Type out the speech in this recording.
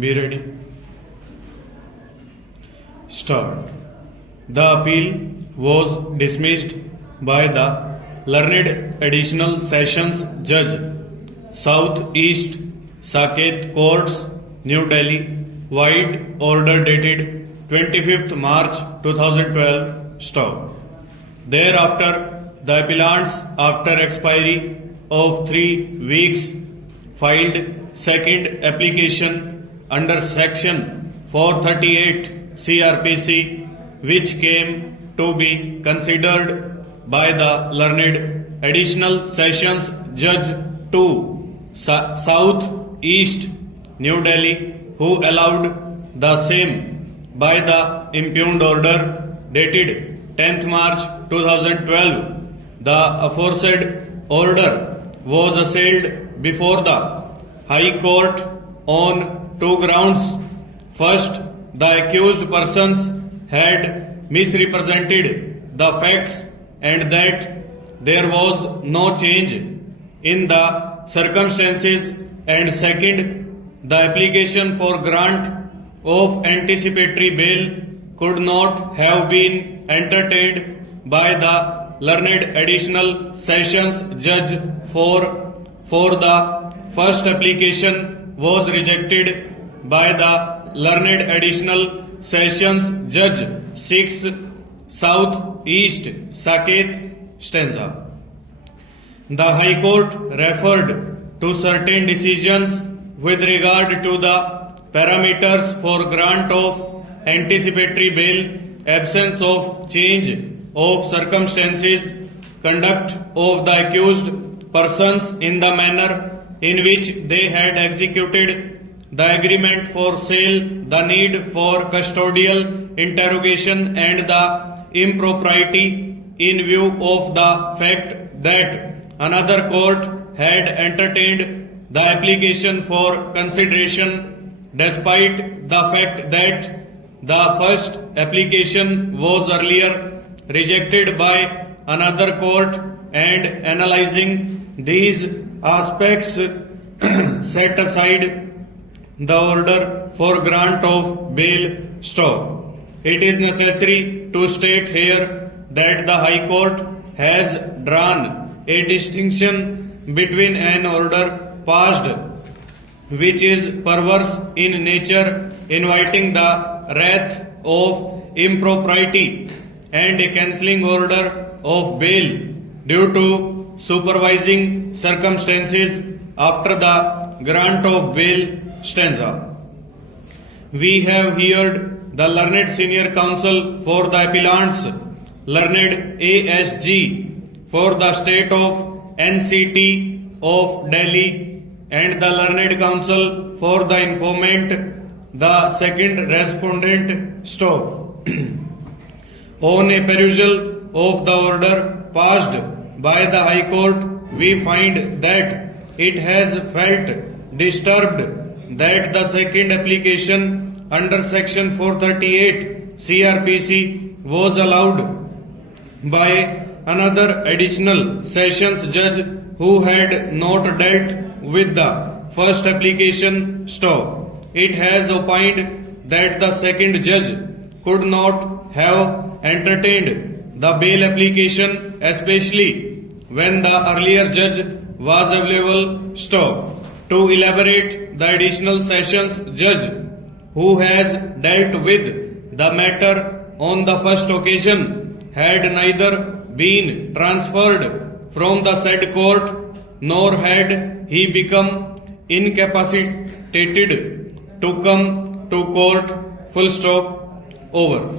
Be ready. Start. The appeal was dismissed by the learned Additional Sessions Judge, South East Saket Courts, New Delhi, wide order dated 25th March 2012. Stop. Thereafter, the appellants, after expiry of 3 weeks, filed second application under Section 438 CRPC, which came to be considered by the learned Additional Sessions Judge 2, South East, New Delhi, who allowed the same by the impugned order dated 10th March 2012. The aforesaid order was assailed before the High Court on 2 grounds. First, the accused persons had misrepresented the facts and that there was no change in the circumstances, and second, the application for grant of anticipatory bail could not have been entertained by the learned Additional Sessions Judge 4, for the first application was rejected by the learned Additional Sessions Judge 6, South East Saket Stanza. The High Court referred to certain decisions with regard to the parameters for grant of anticipatory bail, absence of change of circumstances, conduct of the accused persons in the manner in which they had executed the agreement for sale, the need for custodial interrogation, and the impropriety in view of the fact that another court had entertained the application for consideration despite the fact that the first application was earlier rejected by another court, and analyzing these aspects set aside the order for grant of bail. Stop. It is necessary to state here that the High Court has drawn a distinction between an order passed which is perverse in nature, inviting the wrath of impropriety, and a cancelling order of bail due to supervising circumstances after the grant of bail. Stanza. We have heard the learned senior counsel for the appellants, learned ASG for the state of NCT of Delhi, and the learned counsel for the informant, the second respondent. Stop. On a perusal of the order passed by the High Court, we find that it has felt disturbed that the second application under Section 438 CRPC was allowed by another Additional Sessions Judge who had not dealt with the first application. Stop. It has opined that the second judge could not have entertained the bail application, especially when the earlier judge was available. Stop. To elaborate, the Additional Sessions Judge who has dealt with the matter on the first occasion had neither been transferred from the said court, nor had he become incapacitated to come to court. Full stop. Over.